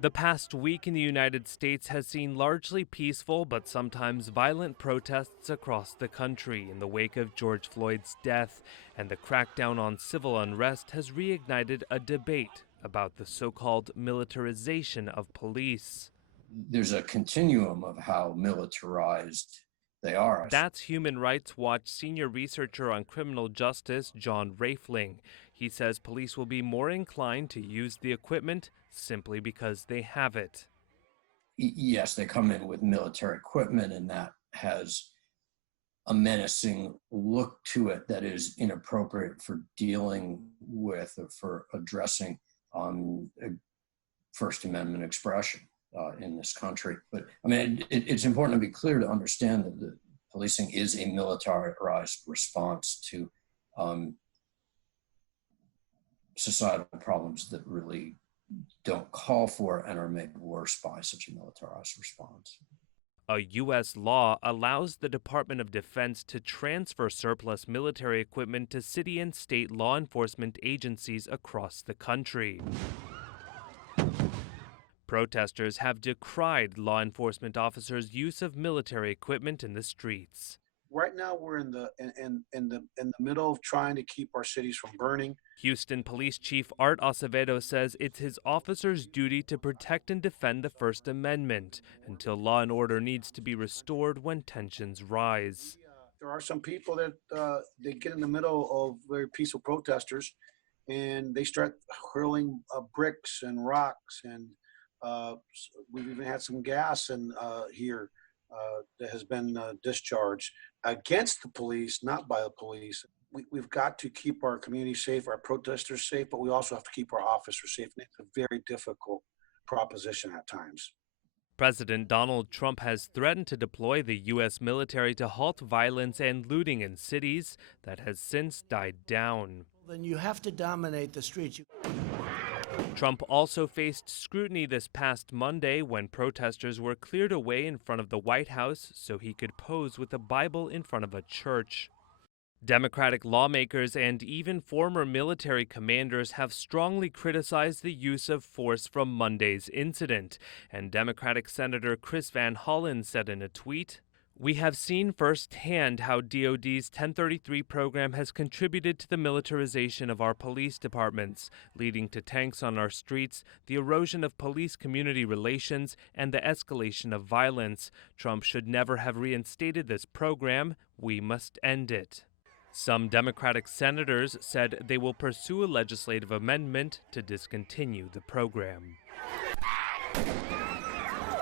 The past week in the United States has seen largely peaceful but sometimes violent protests across the country in the wake of George Floyd's death, and the crackdown on civil unrest has reignited a debate about the so-called militarization of police. There's a continuum of how militarized they are. That's Human Rights Watch senior researcher on criminal justice John Raifling. He says police will be more inclined to use the equipment simply because they have it. Yes, they come in with military equipment, and that has a menacing look to it that is inappropriate for dealing with or for addressing First Amendment expression in this country. But I mean, it's important to be clear to understand that the policing is a militarized response to societal problems that really don't call for and are made worse by such a militarized response. A U.S. law allows the Department of Defense to transfer surplus military equipment to city and state law enforcement agencies across the country. Protesters have decried law enforcement officers' use of military equipment in the streets. Right now, we're in the middle of trying to keep our cities from burning. Houston Police Chief Art Acevedo says it's his officers' duty to protect and defend the First Amendment until law and order needs to be restored when tensions rise. There are some people that they get in the middle of very peaceful protesters, and they start hurling bricks and rocks, and we've even had some gas here that has been discharged against the police, not by the police. We've got to keep our community safe, our protesters safe, but we also have to keep our officers safe. And it's a very difficult proposition at times. President Donald Trump has threatened to deploy the U.S. military to halt violence and looting in cities that has since died down. Then you have to dominate the streets. Trump also faced scrutiny this past Monday when protesters were cleared away in front of the White House so he could pose with a Bible in front of a church. Democratic lawmakers and even former military commanders have strongly criticized the use of force from Monday's incident, and Democratic Senator Chris Van Hollen said in a tweet, "We have seen firsthand how DoD's 1033 program has contributed to the militarization of our police departments, leading to tanks on our streets, the erosion of police-community relations, and the escalation of violence. Trump should never have reinstated this program. We must end it." Some Democratic senators said they will pursue a legislative amendment to discontinue the program.